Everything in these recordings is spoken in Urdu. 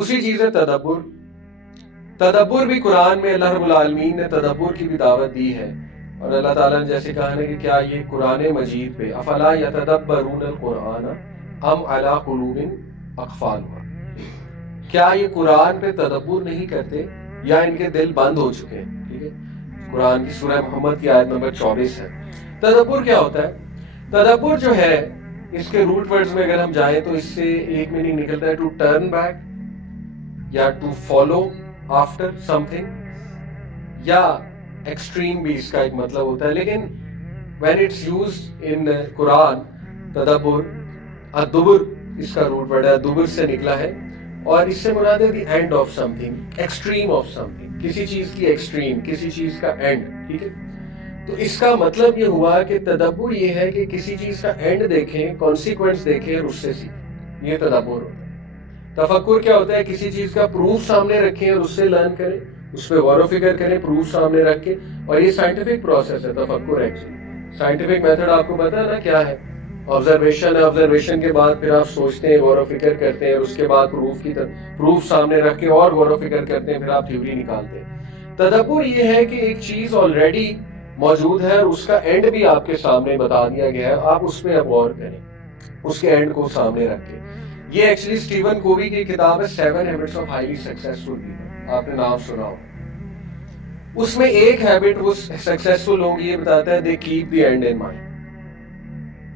دوسری چیز ہے تدبر. تدبر بھی قرآن میں اللہ رب العالمین نے تدبر کی بھی دعوت دی ہے. اور اللہ تعالیٰ نے جیسے کہا نا کہ کیا یہ قرآن مجید پہ افلا یتدبرون القرآن ام علی قلوب اقفالها، کیا یہ قرآن پہ تدبر نہیں کرتے یا ان کے دل بند ہو چکے ہیں. ٹھیک ہے، قرآن کی سورہ محمد کی آیت نمبر 24 ہے. تدبر کیا ہوتا ہے؟ تدبر جو ہے اس کے روٹ ورڈز میں اگر ہم جائیں تو اس سے ایک میننگ نکلتا ہے ٹو ٹرن بیک یا to follow after something, یا ایکسٹریم بھی اس کا ایک مطلب ہوتا ہے. لیکن when it's used in قرآن تدبر، الدبر اس کا روٹ ورڈ ہے، دبر سے نکلا ہے، اور اس سے مراد ہے the end of some thing, extreme of some thing, کسی چیز کی ایکسٹریم، کسی چیز کا اینڈ. ٹھیک ہے، تو اس کا مطلب یہ ہوا کہ تدبر یہ ہے کہ کسی چیز کا اینڈ دیکھیں، کانسیکوینس دیکھیں اور اس سے سیکھیں. یہ تدبر ہوتا ہے. تفکر کیا ہوتا ہے؟ کسی چیز کا پروف سامنے رکھیں اور اس سے لرن کریں، اس پہ غور و فکر کریں پروف سامنے رکھ کے. اور یہ سائنٹیفک پروسیس ہے تفکر. ایکچولی سائنٹیفک میتھڈ آپ کو پتا ہے نا کیا ہے؟ آبزرویشن ہے، آبزرویشن کے بعد پھر آپ سوچتے ہیں، غور و فکر کرتے ہیں، اور اس کے بعد پروف سامنے رکھ کے اور غور و فکر کرتے ہیں، پھر آپ تھیوری نکالتے ہیں. تدبر یہ ہے کہ ایک چیز آلریڈی موجود ہے اور اس کا اینڈ بھی آپ کے سامنے بتا دیا گیا ہے، آپ اس پہ اب غور کریں، اس کے اینڈ کو سامنے رکھ کے. یہ ایکچولی اسٹیون کووی کی کتاب ہے 7 habits of highly successful people, آپ نے نام سنا ہو. اس میں ایک ہیبٹ وہ سکسیسفل لوگوں کی یہ بتاتا ہے they keep the end in mind,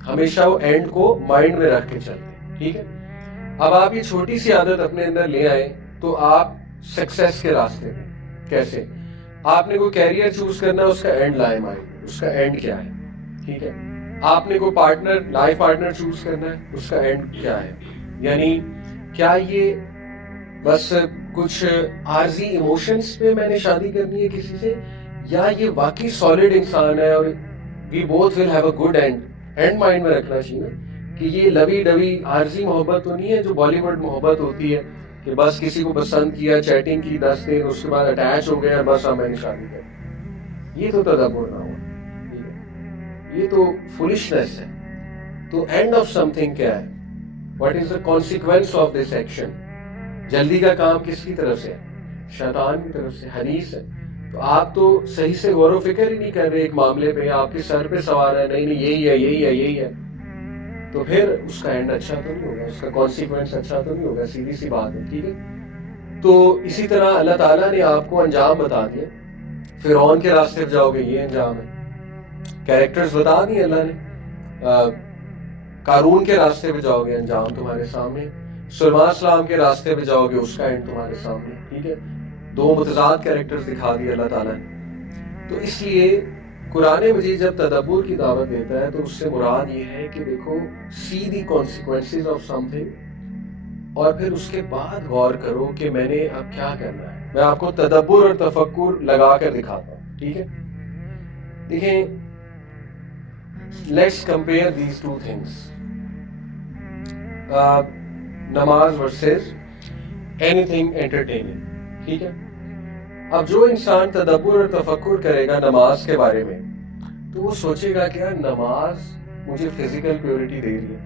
ہمیشہ وہ اینڈ کو مائنڈ میں رکھ کے چلتے ہیں. ٹھیک ہے، اب آپ یہ چھوٹی سی عادت اپنے اندر لے آئیں تو آپ سکسیس کے راستے میں. کیسے؟ آپ نے کوئی کیریئر چوز کرنا ہے، اس کا اینڈ لائے مائنڈ، اس کا اینڈ کیا ہے. ٹھیک ہے، آپ نے کوئی پارٹنر، لائف پارٹنر چوز کرنا ہے، اس کا اینڈ کیا ہے. یعنی کیا یہ بس کچھ عارضی ایموشنز پہ میں نے شادی کرنی ہے کسی سے، یا یہ واقعی سالڈ انسان ہے اور we both will have a good end mind میں رکھنا چاہیے کہ یہ لوی ڈوی عارضی محبت تو نہیں ہے جو بالی ووڈ محبت ہوتی ہے کہ بس کسی کو پسند کیا، چیٹنگ کی 10 دن، اس کے بعد اٹیچ ہو گیا، بس میں نے شادی کر. یہ تو تدبر نہ ہوا، یہ تو فولشنس ہے. تو اینڈ آف سم تھنگ کیا ہے؟ What is the consequence of this action? جلدی کا کام کس کی طرف سے ہے؟ شیطان کی طرف سے، حدیث ہے. تو آپ تو صحیح سے غور و فکر ہی نہیں کر رہے ایک معاملے پہ، آپ کے سر پہ سوار ہے، نہیں یہی ہے یہی ہے یہی ہے، تو پھر اس کا اینڈ اچھا تو نہیں ہوگا، اس کا کانسیکوینس اچھا تو نہیں ہوگا. سیدھی سی بات ہے. ٹھیک ہے، تو اسی طرح اللہ تعالیٰ نے آپ کو انجام بتا دیا. فرعون کے راستے پہ جاؤ گے یہ انجام ہے، کیریکٹرز بتا دیے اللہ نے. قارون کے راستے پہ جاؤ گے انجام تمہارے سامنے. سلیمان السلام کے راستے پہ جاؤ گے اس کا اینڈ تمہارے سامنے. ٹھیک ہے، 2 متضاد کیریکٹرز دکھا دیے اللہ تعالیٰ نے. تو اس لیے قرآن مجید جب تدبر کی دعوت دیتا ہے تو اس سے مراد یہ ہے کہ دیکھو سی دی کانسیکوینسز آف سم تھنگ، اور پھر اس کے بعد غور کرو کہ میں نے اب کیا کرنا ہے. میں آپ کو تدبر اور تفکر لگا کر دکھاتا ہوں. ٹھیک ہے، دیکھیں، لیٹس کمپیئر دیز 2 تھنگس، نماز ورسز اینی تھنگ انٹرٹیننگ. ٹھیک ہے، اب جو انسان تدبر اور تفکر کرے گا نماز کے بارے میں تو وہ سوچے گا کہ یار نماز مجھے فزیکل پیورٹی دے رہی ہے،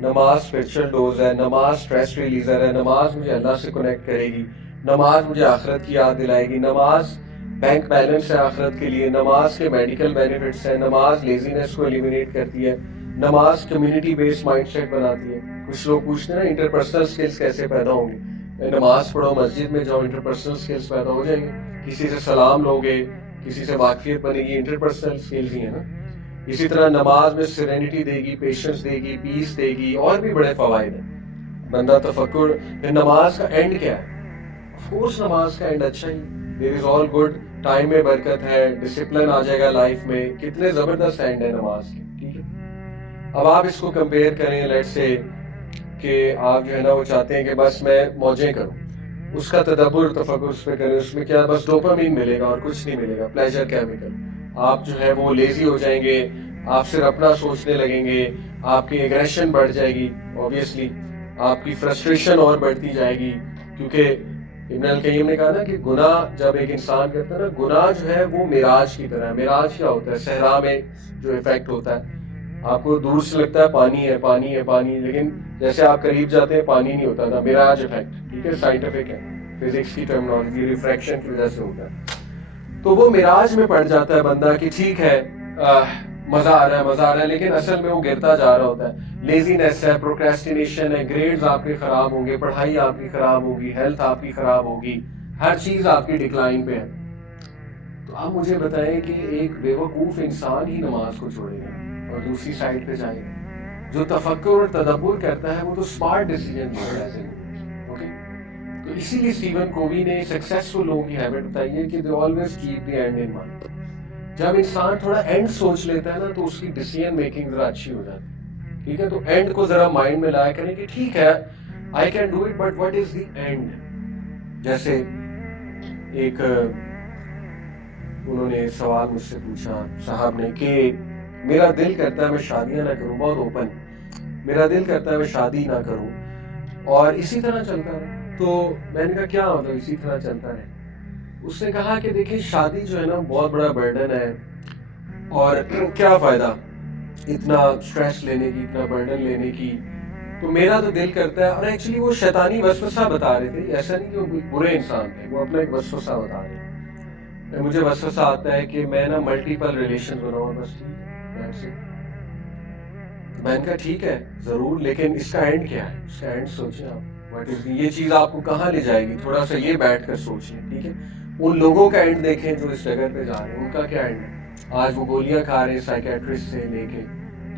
نماز اسپرچل ڈوز ہے، نماز اسٹریس ریلیزر ہے، نماز مجھے اللہ سے کنیکٹ کرے گی، نماز مجھے آخرت کی یاد دلائے گی، نماز بینک بیلنس ہے آخرت کے لیے، نماز کے میڈیکل بینیفٹس ہیں، نماز لیزینس کو ایلیمینیٹ کرتی ہے، نماز کمیونٹی بیسڈ مائنڈ سیٹ بناتی ہے. کچھ لوگ پوچھتے ہیں نا انٹرپرسنل اسکلس کیسے پیدا ہوں گی؟ نماز پڑھو، مسجد میں جاؤ، انٹرپرسنل اسکلس پیدا ہو جائیں گے. کسی سے سلام لوگے، کسی سے واقفیت بنے گی، انٹرپرسنل اسکلس ہی ہیں نا. اسی طرح نماز میں سیرینٹی دے گی، پیشنس دے گی، پیس دے گی، اور بھی بڑے فوائد ہیں. بندہ تفکر. پھر نماز کا اینڈ کیا ہے؟ آف کورس نماز کا اینڈ اچھا ہی، دیر از آل گڈ، ٹائم میں برکت ہے، ڈسپلن آ جائے گا لائف میں. کتنے زبردست اینڈ ہے نماز کے. ٹھیک ہے، اب آپ اس کو کمپیئر کریں لیٹ سے کہ آپ جو ہے نا وہ چاہتے ہیں کہ بس میں موجیں کروں، اس کا تدبر تفکر اس پہ کریں، اس میں کیا بس ڈوپامین ملے گا اور کچھ نہیں ملے گا، پلیجر کیمیکل. آپ جو ہے وہ لیزی ہو جائیں گے، آپ صرف اپنا سوچنے لگیں گے، آپ کی ایگریشن بڑھ جائے گی، اوبیسلی آپ کی فرسٹریشن اور بڑھتی جائے گی. کیونکہ ابن القیم نے کہا نا کہ گناہ جب ایک انسان کرتا ہے نا، گناہ جو ہے وہ معراج کی طرح ہے. معراج کیا ہوتا ہے؟ صحرا میں جو افیکٹ ہوتا ہے. آپ کو دور سے لگتا ہے پانی ہے پانی ہے پانی، لیکن جیسے آپ قریب جاتے ہیں پانی نہیں ہوتا تھا. میراج افیکٹ، ٹھیک ہے، سائنٹیفک ہے، فزکس کی ٹرمنالوجی، ریفریکشن کی وجہ سے ہوتا ہے. تو وہ میراج میں پڑ جاتا ہے بندہ کہ ٹھیک ہے مزہ آ رہا ہے، لیکن اصل میں وہ گرتا جا رہا ہوتا ہے. لیزینس ہے، پروکریسٹینیشن ہے، گریڈز آپ کے خراب ہوں گے، پڑھائی آپ کی خراب ہوگی، ہیلتھ آپ کی خراب ہوگی، ہر چیز آپ کی ڈکلائن پہ ہے. تو آپ مجھے بتائیں کہ ایک بے وقوف انسان ہی نماز کو چھوڑے گا اور دوسری سائڈ پہ جائے گا. جو تفکر اور تدبر کرتا ہے وہ تو اسمارٹ ڈیسیجن لیتا ہے. اوکے، تو اسی لیے اسٹیون کووی نے سکسیسفل لوگوں کی ہیبٹ بتائی ہے کہ they always keep the end in mind. جب انسان تھوڑا اینڈ سوچ لیتا ہے نا تو اس کی ڈیسیژن میکنگ ذرا اچھی ہو جاتی ہے. ٹھیک ہے، تو اینڈ کو ذرا مائنڈ میں لایا کریں کہ ٹھیک ہے I can do it, but what is the end. جیسے ایک انہوں نے سوال مجھ سے پوچھا صاحب نے کہ میرا دل کرتا ہے میں شادیاں نہ کروں، بہت اوپن، میرا دل کرتا ہے میں شادی نہ کروں اور اسی طرح چلتا رہے. تو میں نے کہا کیا مطلب اسی طرح چلتا رہے؟ اس نے کہا کہ دیکھیں شادی جو ہے نا بہت بڑا برڈن ہے اور کیا فائدہ اتنا اسٹریس لینے کی، اتنا برڈن لینے کی. تو میرا تو دل کرتا ہے، اور ایکچولی وہ شیطانی وسوسہ بتا رہے تھے، ایسا نہیں کہ وہ برے انسان تھے، وہ اپنا ایک وسوسہ بتا رہے تھے. مجھے وسوسہ آتا ہے کہ میں نا ملٹیپل ریلیشن بناؤں، بس ٹھیک ہے. میں نے کہا ٹھیک ہے ضرور، لیکن اس کا اینڈ کیا ہے؟ اس کا اینڈ سوچیں آپ، یہ چیز آپ کو کہاں لے جائے گی، تھوڑا سا یہ بیٹھ کر سوچ لیں. ٹھیک ہے، ان لوگوں کا اینڈ دیکھیں جو اس جگہ پہ جا رہے ہیں، ان کا کیا اینڈ ہے. آج وہ گولیاں کھا رہے ہیں سائیکیٹرسٹ سے لے کے،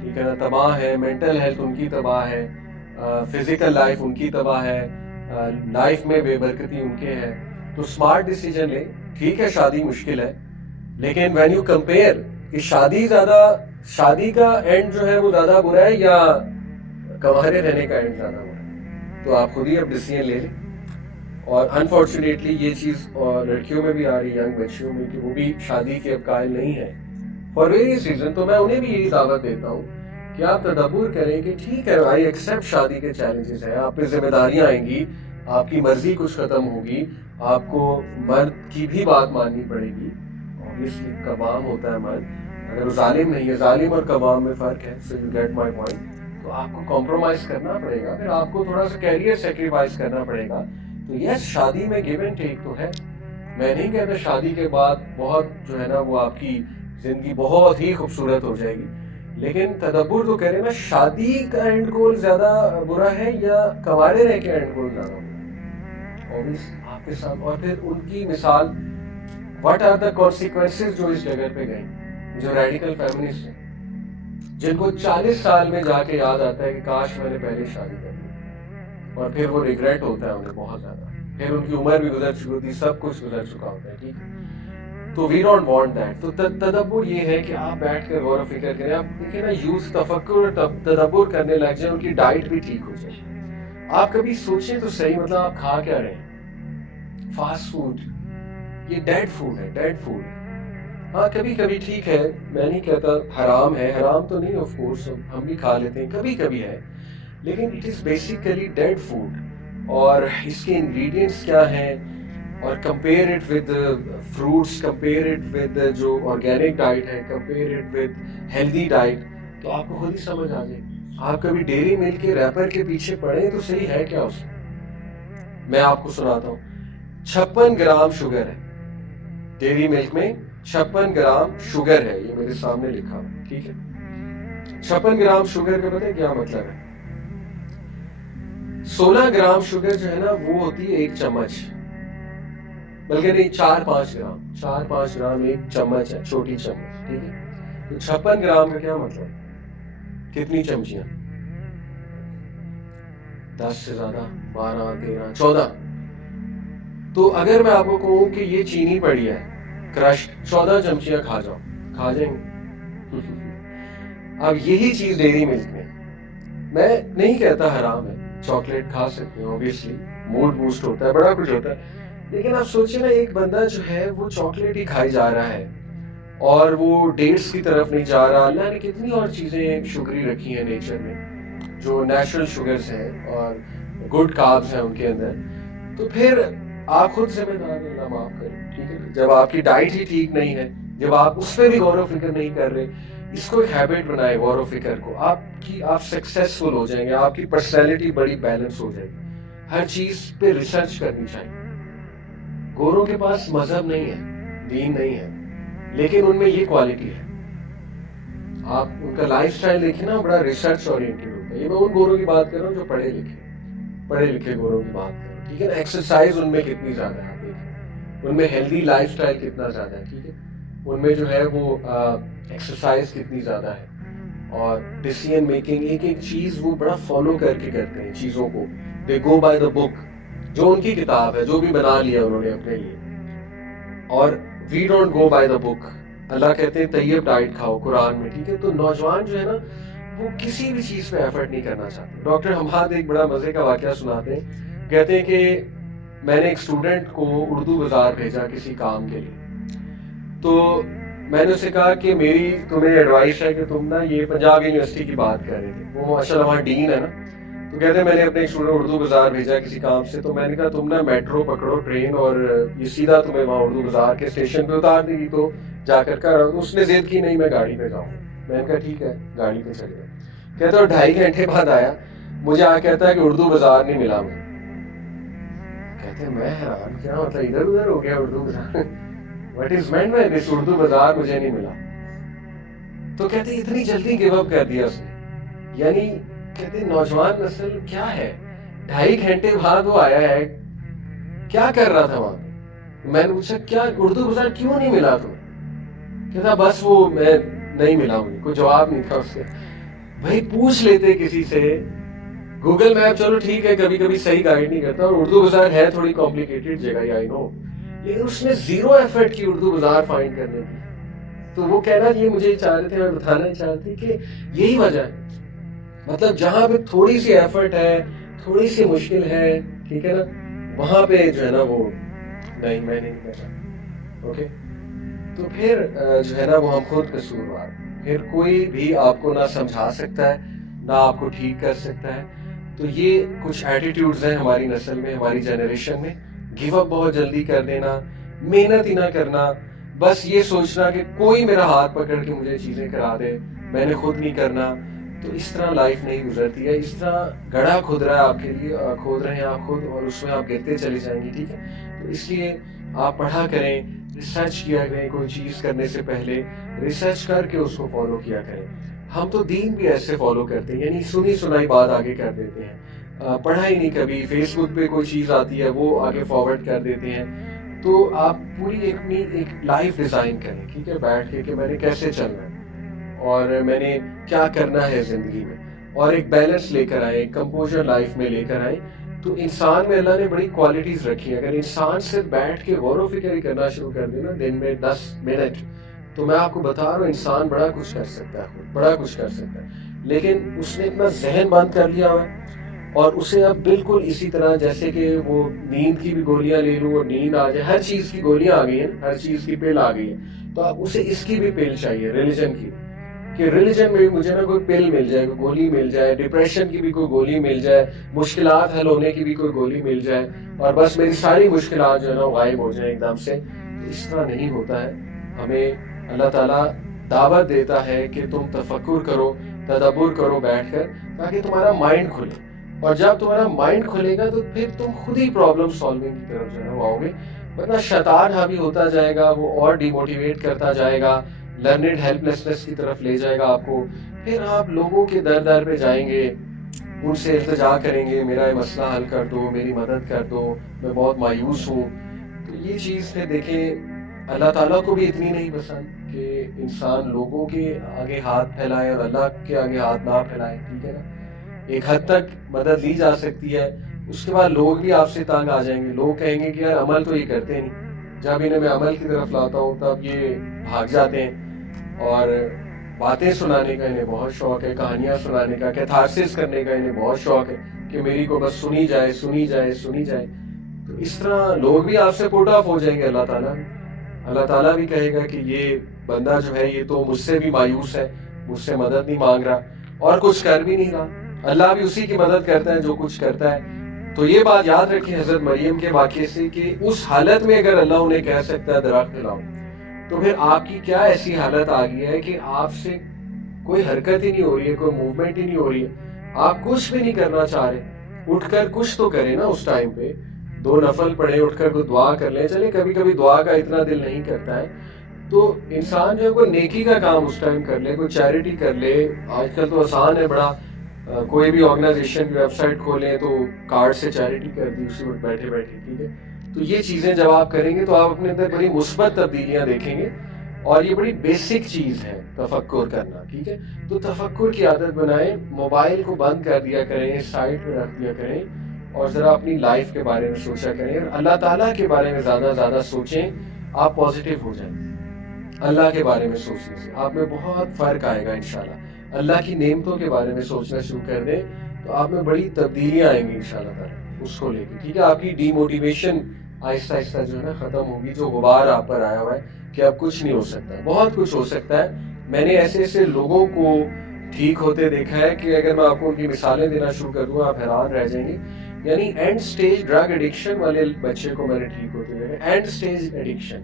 ٹھیک ہے نا، تباہ ہے، مینٹل ہیلتھ ان کی تباہ ہے، فزیکل لائف ان کی تباہ ہے، لائف میں بے برکتی ان کے ہے. تو اسمارٹ ڈیسیجن لیں. ٹھیک ہے شادی مشکل ہے، لیکن وین یو کمپیئر کہ شادی کا اینڈ جو ہے وہ زیادہ برا ہے یا کنوارے رہنے کا اینڈ زیادہ برا ہے، تو آپ خود ہی اب ڈیسیژن لے لیں. اور انفارچونیٹلی یہ چیز لڑکیوں میں بھی آ رہی ہے، ینگ بچیوں میں، کہ وہ بھی شادی کے اب قائل نہیں ہے فار ویریس ریزن. تو میں انہیں بھی یہی دعوت دیتا ہوں کہ آپ تدبر کریں کہ ٹھیک ہے آئی ایکسیپٹ شادی کے چیلنجز ہیں، آپ پہ ذمہ داریاں آئیں گی، آپ کی مرضی کچھ ختم ہوگی، آپ کو مرد کی بھی بات ماننی پڑے گی. اوبیسلی قوام ہوتا ہے مرد، اگر وہ ظالم نہیں ہے، ظالم اور قوام میں فرق ہے. So you get my point. تو آپ کو کمپرومائز کرنا پڑے گا، پھر آپ کو تھوڑا سا کیریئر سیکریفائز کرنا پڑے گا. تو یس شادی میں گیو اینڈ ٹیک تو ہے. میں نہیں کہتا شادی کے بعد بہت جو ہے نا وہ آپ کی زندگی بہت ہی خوبصورت ہو جائے گی، لیکن تدبر تو کریں نا، شادی کا اینڈ گول زیادہ برا ہے یا کنوارے رہ کے اینڈ گول زیادہ برا ہے؟ اوبیسلی آپ کے ساتھ. اور پھر ان کی مثال واٹ آر دا کانسیکوینسز جو اس جگہ پہ گئیں، جو ریڈیکل فیمنسٹ ہیں، جن کو 40 سال میں جا کے یاد آتا ہے کہ کاش میں نے پہلے شادی کر لی، اور پھر وہ ریگریٹ ہوتا ہے انہیں بہت زیادہ. پھر ان کی عمر بھی گزر چکی ہوتی، سب کچھ گزر چکا ہوتا ہے. ٹھیک ہے، تو وی ڈونٹ وانٹ دیٹ. تو تدبر یہ ہے کہ آپ بیٹھ کر غور و فکر کریں. آپ دیکھیں نا یوز تفکر اور تدبر کرنے لگ جائیں، ان کی ڈائٹ بھی ٹھیک ہو جائے. آپ کبھی سوچیں تو صحیح، مطلب آپ کھا کیا رہے ہیں؟ فاسٹ فوڈ، یہ ڈیڈ فوڈ ہے، ڈیڈ فوڈ. ہاں کبھی کبھی ٹھیک ہے، میں نہیں کہتا حرام ہے، حرام تو نہیں آف کورس، ہم بھی کھا لیتے ہیں، کبھی کبھی ہے، لیکن it is basically dead food. اور اس کے انگریڈینٹس کیا ہیں، اور compare it with fruits, compare it with جو آرگینک ڈائٹ ہے، compare it with healthy diet, تو آپ کو خود ہی سمجھ آ جائے. آپ کبھی ڈیری ملک کے ریپر کے پیچھے پڑے تو صحیح ہے کیا اس میں آپ کو سناتا ہوں. 56 گرام شوگر ہے ڈیری ملک میں، 56 گرام شوگر ہے، یہ میرے سامنے لکھا ہوا. ٹھیک ہے، 56 گرام شوگر کا پتہ ہے کیا مطلب ہے؟ 16 گرام شوگر جو ہے نا وہ ہوتی ہے ایک چمچ، بلکہ نہیں 4-5 گرام، 4-5 گرام ایک چمچ ہے، چھوٹی چمچ. ٹھیک ہے، تو 56 گرام کا کیا مطلب؟ کتنی چمچیاں؟ 10 سے زیادہ، 12، 13، 14. تو اگر میں آپ کو کہوں کہ یہ چینی پڑی ہے کرش، 14 چمچیاں کھا جاؤ، کھا جائیں گے؟ اب یہی چیز ڈیری ملک میں نہیں کہتا حرام ہے، چاکلیٹ کھا سکتے ہیں، اوبیسلی موڈ بوسٹ ہوتا ہے، بڑا کچھ ہوتا ہے، لیکن آپ سوچیں نا ایک بندہ جو ہے وہ چاکلیٹ ہی کھائی جا رہا ہے اور وہ ڈیٹس کی طرف نہیں جا رہا. اللہ نے کتنی اور چیزیں شگری رکھی ہیں نیچر میں جو نیچرل شوگرز ہیں اور گڈ کاربز ہیں ان کے اندر. تو پھر آپ خود ذمہ دار ہیں، اللہ معاف کریں. ٹھیک ہے، جب آپ کی ڈائٹ ہی ٹھیک نہیں ہے، جب آپ اس پہ بھی غور و فکر نہیں کر رہے، اس کو ایک ہیبٹ بنائے غور و فکر کو. آپ سکسیسفل ہو جائیں گے, آپ کی پرسنالٹی بڑی بیلنس ہو جائے گی. ہر چیز پہ ریسرچ کرنی چاہیے. گوروں کے پاس مذہب نہیں ہے, دین نہیں ہے, لیکن ان میں یہ کوالٹی ہے. آپ ان کا لائف سٹائل دیکھیں نا, بڑا ریسرچ اورینٹیڈ ہوتا ہے. یہ میں ان گوروں کی بات کر رہا ہوں جو پڑھے لکھے گوروں کی بات کر رہا ہوں, ٹھیک ہے نا. ایکسرسائز ان میں کتنی زیادہ ہے, آپ دیکھیں ان میں ہیلدی لائف سٹائل کتنا زیادہ ہے, ٹھیک ہے. ان میں جو ہے وہ ایکسرسائز کتنی زیادہ ہے, اور ڈیسیژن میکنگ ایک ایک چیز وہ بڑا فالو کر کے کرتے ہیں چیزوں کو. دے گو بائی دا بک, جو ان کی کتاب ہے, جو بھی بنا لیا انہوں نے اپنے لیے. اور we don't go by the بک. اللہ کہتے ہیں طیب ڈائٹ کھاؤ قرآن میں, ٹھیک ہے. تو نوجوان جو ہے نا وہ کسی بھی چیز پہ ایفرٹ نہیں کرنا چاہتے. ڈاکٹر حماد ایک بڑا مزے کا واقعہ سناتے ہیں. کہتے ہیں کہ میں نے ایک اسٹوڈنٹ کو اردو بازار بھیجا کسی کام کے لیے. تو میں نے اسے کہا کہ میری تمہیں ایڈوائس ہے کہ تم نا, یہ پنجاب یونیورسٹی کی بات کر رہے تھے, وہ ماشاء اللہ وہاں ڈین ہے نا. تو کہتے ہیں میں نے اپنے ایک اسٹوڈنٹ اردو بازار بھیجا کسی کام سے, تو میں نے کہا تم نا میٹرو پکڑو, ٹرین, اور یہ سیدھا تمہیں وہاں اردو بازار کے اسٹیشن پہ اتار دے گی, تو جا کر کر. اس نے ضد کی, نہیں میں گاڑی پہ جاؤں. میں نے کہا ٹھیک ہے گاڑی پہ چلے گئے. کہتا ہے 2.5 گھنٹے بعد آیا, مجھے آ کہتا ہے کہ اردو بازار نہیں ملا مجھے. کہتے ہیں میں حیران, کیا مطلب ادھر ادھر ہو گیا اردو بازار, what is meant by this, Urdu بازار مجھے نہیں ملا. تو کہتے ہیں اتنی جلدی گیو اپ کر دیا اس نے. یعنی کہتے ہیں نوجوان نسل کیا ہے, 2.5 گھنٹے بعد وہ آیا ہے, کیا کر رہا تھا وہاں. میں نے پوچھا کیا اردو بازار کیوں نہیں ملا تمہیں. کہتا بس وہ میں نہیں ملا, مجھے کوئی جواب نہیں تھا اس کے. بھائی پوچھ لیتے کسی سے. گوگل میپ چلو ٹھیک ہے کبھی کبھی صحیح گائیڈ نہیں کرتا, اور اردو بازار ہے تھوڑی کمپلیکیٹڈ جگہ, آئی نو, لیکن اس نے 0 ایفرٹ کی اردو بازار فائنڈ کرنے کی. تو وہ کہنا یہ مجھے چاہ رہے تھے, اور بتانا چاہ رہے تھے کہ یہی وجہ ہے. مطلب جہاں پہ تھوڑی سی ایفرٹ ہے, تھوڑی سی مشکل ہے, ٹھیک ہے نا, وہاں پہ جو ہے نا وہ نہیں, میں نہیں کرتا. اوکے, تو پھر جو ہے نا وہ ہم خود قصوروار. پھر کوئی بھی آپ کو نہ سمجھا سکتا ہے, نہ آپ کو ٹھیک کر سکتا ہے. تو یہ کچھ ایٹیٹیوڈز ہیں ہماری نسل میں, ہماری جنریشن میں. گیو اپ بہت جلدی کر دینا, محنت ہی نہ کرنا, بس یہ سوچنا کہ کوئی میرا ہاتھ پکڑ کے مجھے چیزیں کرا دے, میں نے خود نہیں کرنا. تو اس طرح لائف نہیں گزرتی ہے. اس طرح گڑھا کھود رہا ہے آپ کے لیے, کھود رہے ہیں آپ خود, اور اس میں آپ گرتے چلے جائیں گے, ٹھیک ہے. تو اس لیے آپ پڑھا کریں, ریسرچ کیا کریں, کوئی چیز کرنے سے پہلے ریسرچ کر کے اس کو فالو کیا کریں. ہم تو دین بھی ایسے فالو کرتے ہیں, یعنی سنی سنائی بات آگے کر دیتے ہیں, پڑھا ہی نہیں کبھی. فیس بک پہ کوئی چیز آتی ہے وہ آگے فارورڈ کر دیتے ہیں. تو آپ پوری اپنی ایک لائف ڈیزائن کریں, ٹھیک ہے, بیٹھ کے کہ میں نے کیسے چلنا ہے, اور میں نے کیا کرنا ہے زندگی میں, اور ایک بیلنس لے کر آئیں, ایک کمپوزر لائف میں لے کر آئیں. تو انسان میں اللہ نے بڑی کوالٹیز رکھی ہیں. اگر انسان صرف بیٹھ کے غور و فکر ہی کرنا شروع کر دے نا دن میں 10 منٹ, تو میں آپ کو بتا رہا ہوں انسان بڑا کچھ کر سکتا ہے, بڑا کچھ کر سکتا ہے. لیکن اس نے اپنا ذہن بند کر لیا ہوا ہے, اور اسے اب بالکل اسی طرح جیسے کہ وہ نیند کی بھی گولیاں لے لوں اور نیند آ جائے, ہر چیز کی گولیاں آ گئی ہیں, ہر چیز کی پل آ گئی ہے. تو اب اسے اس کی بھی پل چاہیے, ریلیجن کی, کہ ریلیجن میں مجھے نا کوئی پل مل جائے, کوئی گولی مل جائے, ڈپریشن کی بھی کوئی گولی مل جائے, مشکلات حل ہونے کی بھی کوئی گولی مل جائے, اور بس میری ساری مشکلات جو ہے نا غائب ہو جائیں ایک دم سے. تو اس طرح نہیں ہوتا ہے. ہمیں اللہ تعالیٰ دعوت دیتا ہے کہ تم تفکر کرو, تدبر کرو بیٹھ کر, تاکہ تمہارا مائنڈ کھلے. اور جب تمہارا مائنڈ کھلے گا تو پھر تم خود ہی پرابلم سالونگ کی طرف جو ہے نا وہ آؤ گے. ورنہ شیطان حاوی ہوتا جائے گا, وہ اور ڈیموٹیویٹ کرتا جائے گا, لرنڈ ہیلپ لیسنس کی طرف لے جائے گا آپ کو. پھر آپ لوگوں کے در در پہ جائیں گے, ان سے التجا کریں گے, میرا یہ مسئلہ حل کر دو, میری مدد کر دو, میں بہت مایوس ہوں. تو یہ چیز پھر دیکھیں اللہ تعالیٰ کو بھی اتنی نہیں پسند کہ انسان لوگوں کے آگے ہاتھ پھیلائے اور اللہ کے آگے ہاتھ نہ پھیلائے, ٹھیک ہے نا. ایک حد تک مدد لی جا سکتی ہے, اس کے بعد لوگ بھی آپ سے تانگ آ جائیں گے. لوگ کہیں گے کہ یار عمل تو یہ کرتے نہیں, جب انہیں میں عمل کی طرف لاتا ہوں تب یہ بھاگ جاتے ہیں. اور باتیں سنانے کا انہیں بہت شوق ہے, کہانیاں سنانے کا, کیتھارسس کرنے کا انہیں بہت شوق ہے, کہ میری کو بس سنی جائے سنی جائے سنی جائے. تو اس طرح لوگ بھی آپ سے پٹ آف ہو جائیں گے. اللہ تعالیٰ بھی کہے گا کہ یہ بندہ جو ہے یہ تو مجھ سے بھی مایوس ہے, مجھ سے مدد نہیں مانگ رہا, اور کچھ کر بھی نہیں رہا. اللہ بھی اسی کی مدد کرتا ہے جو کچھ کرتا ہے. تو یہ بات یاد رکھیں حضرت مریم کے واقعے سے, کہ اس حالت میں اگر اللہ انہیں کہہ سکتا ہے درخت لاؤ, تو پھر آپ کی کیا ایسی حالت آ گئی ہے کہ آپ سے کوئی حرکت ہی نہیں ہو رہی ہے, کوئی موومنٹ ہی نہیں ہو رہی ہے, آپ کچھ بھی نہیں کرنا چاہ رہے, اٹھ کر کچھ تو کریں نا اس ٹائم پہ, 2 نفل پڑھیں, اٹھ کر کوئی دعا کر لیں. چلے کبھی کبھی دعا کا اتنا دل نہیں کرتا ہے تو انسان جو ہے کوئی نیکی کا کام اس ٹائم کر لے, کوئی چیریٹی کر لے. آج کل تو آسان ہے بڑا, کوئی بھی آرگنائزیشن کی ویب سائٹ کھولیں تو کارڈ سے چیریٹی کر دی اسی وقت بیٹھے بیٹھے, ٹھیک ہے. تو یہ چیزیں جب آپ کریں گے تو آپ اپنے اندر بڑی مثبت تبدیلیاں دیکھیں گے, اور یہ بڑی بیسک چیز ہے تفکر کرنا, ٹھیک ہے. تو تفکر کی عادت بنائیں, موبائل کو بند کر دیا کریں, سائڈ پہ رکھ دیا کریں, اور ذرا اپنی لائف کے بارے میں سوچا کریں, اور اللہ تعالیٰ کے بارے میں زیادہ زیادہ سوچیں. آپ پازیٹیو ہو جائیں. اللہ کے بارے میں سوچنے سے آپ میں بہت فرق آئے گا انشاءاللہ. اللہ کی نعمتوں کے بارے میں سوچنا شروع کر دیں تو آپ میں بڑی تبدیلیاں آئیں گی انشاءاللہ تعالیٰ اس کو لے کے, ٹھیک ہے. آپ کی ڈی موٹیویشن آہستہ آہستہ جو ہے نا ختم ہوگی, جو غبار آپ پر آیا ہوا ہے کہ اب کچھ نہیں ہو سکتا. بہت کچھ ہو سکتا ہے. میں نے ایسے ایسے لوگوں کو ٹھیک ہوتے دیکھا ہے کہ اگر میں آپ کو ان کی مثالیں دینا شروع کر دوں آپ حیران رہ جائیں گے. یعنی اینڈ سٹیج ڈرگ ایڈکشن والے بچے کو میں نے ٹھیک ہوتے دیکھا. And stage addiction,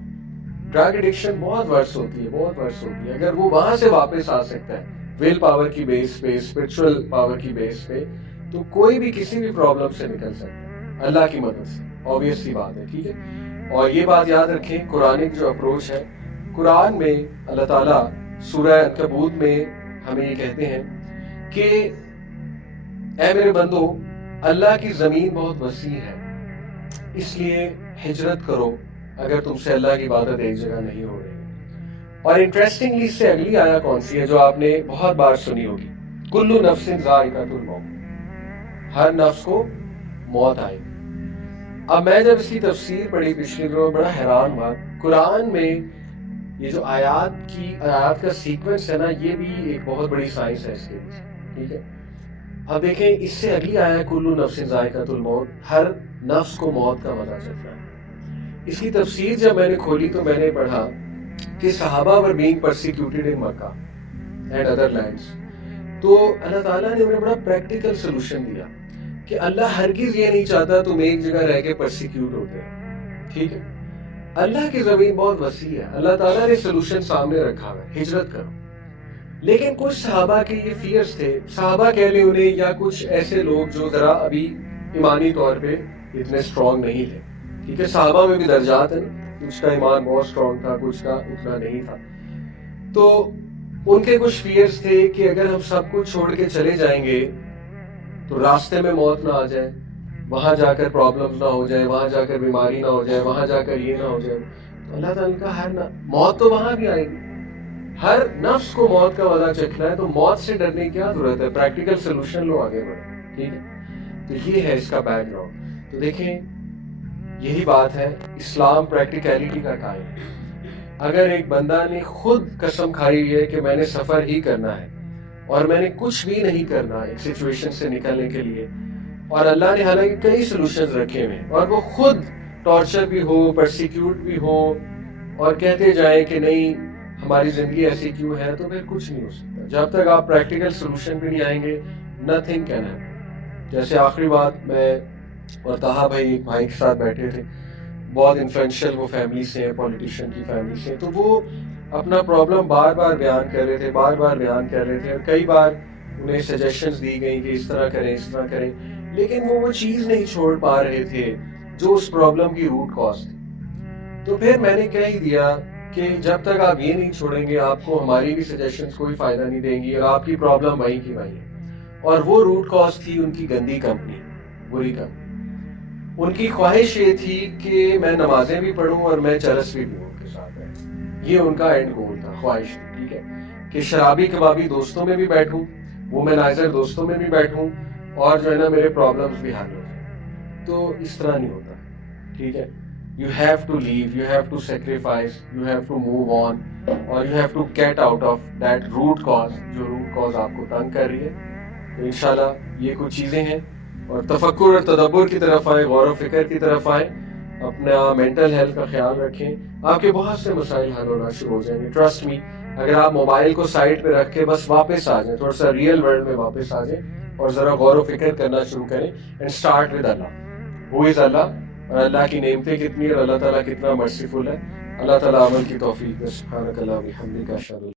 drug addiction بہت ورس ہوتی ہے, بہت ورس ہوتی ہے. اگر وہ وہاں سے واپس آ سکتا ہے ول پاور کی بیس پہ, اسپرچل پاور کی بیس پہ, تو کوئی بھی کسی بھی پرابلم سے نکل سکتا ہے اللہ کی مدد سے. آبویس سی بات ہے, ٹھیک ہے. اور یہ بات یاد رکھیں, قرآنک جو اپروچ ہے, قرآن میں اللہ تعالیٰ سورہ عنکبوت میں ہمیں یہ کہتے ہیں کہ اے میرے بندو, اللہ کی زمین بہت وسیع ہے, اس لیے ہجرت کرو اگر تم سے اللہ کی عبادت ایک جگہ نہیں ہو رہی. اور انٹرسٹنگلی اس سے اگلی آیا کون سی ہے جو آپ نے بہت بار سنی ہوگی, کلو نفس ذائقۃ الموت, ہر نفس کو موت آئے گی. اب میں جب اس کی تفسیر پڑھی پچھلے دنوں بڑا حیران ہوا. قرآن میں یہ جو آیات کا سیکوینس ہے نا, یہ بھی ایک بہت بڑی سائنس ہے اس کے پیچھے, ٹھیک ہے. اب دیکھیں اس سے اگلی آیا کلو نفس ذائقۃ الموت, ہر نفس کو موت کا مزہ چکھنا ہے. اس کی تفسیر جب میں نے کھولی تو میں نے پڑھا کہ صحابہ were being persecuted in Makkah and other lands. تو اللہ تعالیٰ نے انہیں بڑا پریکٹیکل سلوشن دیا کہ اللہ ہرگز یہ نہیں چاہتا تم ایک جگہ رہ کے پرسیکیوٹ ہوتے ہیں, ٹھیک ہے. اللہ کی زمین بہت وسیع ہے, اللہ تعالیٰ نے سلوشن سامنے رکھا ہوا ہے, ہجرت کرو. لیکن کچھ صحابہ کے یہ فیئرز تھے, صحابہ کہہ لیں انہیں, یا کچھ ایسے لوگ جو ذرا ابھی ایمانی طور پہ اتنے اسٹرانگ نہیں تھے, ٹھیک ہے. صحابہ میں بھی درجات ہیں, کچھ کا ایمان بہت اسٹرانگ تھا, کچھ کا اتنا نہیں تھا. تو ان کے کچھ فیئرز تھے کہ اگر ہم سب کچھ چھوڑ کے چلے جائیں گے تو راستے میں موت نہ آ جائے, وہاں جا کر پرابلمز نہ ہو جائے, وہاں جا کر بیماری نہ ہو جائے, وہاں جا کر یہ نہ ہو جائے. تو اللہ تعالیٰ کا موت تو وہاں بھی آئے گی, ہر نفس کو موت کا مزہ چکھنا ہے, تو موت سے ڈرنے کی کیا ضرورت ہے, پریکٹیکل سلوشن لو, آگے بڑھو, ٹھیک ہے. تو یہ ہے اس کا بیک گراؤنڈ. تو دیکھیں یہی بات ہے, اسلام پریکٹیکیلٹی کا قائل ہے. اگر ایک بندہ نے خود قسم کھائی ہوئی ہے کہ میں نے سفر ہی کرنا ہے اور میں نے کچھ بھی نہیں کرنا ایک سچویشن سے نکلنے کے لیے, اور اللہ نے حالانکہ کئی سلوشنز رکھے ہوئے, اور وہ خود ٹارچر بھی ہو, پرسیکیوٹ بھی ہو, اور کہتے جائیں کہ نہیں ہماری زندگی ایسی کیوں ہے, تو پھر کچھ نہیں ہو سکتا. جب تک آپ پریکٹیکل سلوشن پہ نہیں آئیں گے, نتھنگ کین ہیپن. جیسے آخری بات, میں اور طاہا بھائی ایک بھائی کے ساتھ بیٹھے تھے, بہت انفلوئنشل وہ فیملی سے ہیں, پولیٹیشین کی فیملی سے, تو وہ اپنا پرابلم بار بار بیان کر رہے تھے, بار بار بیان کر رہے تھے, اور کئی بار انہیں سجیشنز دی گئی کہ اس طرح کریں, اس طرح کریں, لیکن وہ چیز نہیں چھوڑ پا رہے تھے جو اس پرابلم کی روٹ کاز تھی. تو پھر میں نے کہہ ہی دیا کہ جب تک آپ یہ نہیں چھوڑیں گے آپ کو ہماری بھی سجیشنز کوئی فائدہ نہیں دیں گی, اور آپ کی پرابلم وہیں کی وہیں ہے. اور وہ روٹ کاز تھی ان کی گندی کمپنی, بری کمپنی. ان کی خواہش یہ تھی کہ میں نمازیں بھی پڑھوں اور میں چرس بھی پیوں ان کے ساتھ بیٹھ. یہ ان کا اینڈ گول تھا, خواہش تھی, ٹھیک ہے, کہ شرابی کبابی دوستوں میں بھی بیٹھوں, وومنائزر دوستوں میں بھی بیٹھوں, اور جو ہے نا میرے پرابلمز بھی حل ہو جائیں. تو اس طرح نہیں ہوتا, ٹھیک ہے. You have to leave, you have to sacrifice, you have to move on, اور you have to get out of that root cause, جو root cause آپ کو تنگ کر رہی ہے. تو انشاءاللہ یہ کچھ چیزیں ہیں, اور تفکر اور تدبر کی طرف آئیں, غور و فکر کی طرف آئیں, اپنا مینٹل ہیلتھ کا خیال رکھیں, آپ کے بہت سے مسائل حل ہونا شروع ہو جائیں گے. ٹرسٹ می, اگر آپ موبائل کو سائڈ پہ رکھ کے بس واپس آ جائیں, تھوڑا سا ریئل ورلڈ میں واپس آ جائیں, اور ذرا غور و فکر کرنا شروع کریں, اینڈ اسٹارٹ ود اللہ. ہو از اللہ, اور اللہ کی نعمتیں کتنی, اور اللہ تعالیٰ کتنا مرسیفل ہے. اللہ تعالیٰ عمل کی توفیق دے. سبحانک اللہم و بحمدک، اشہد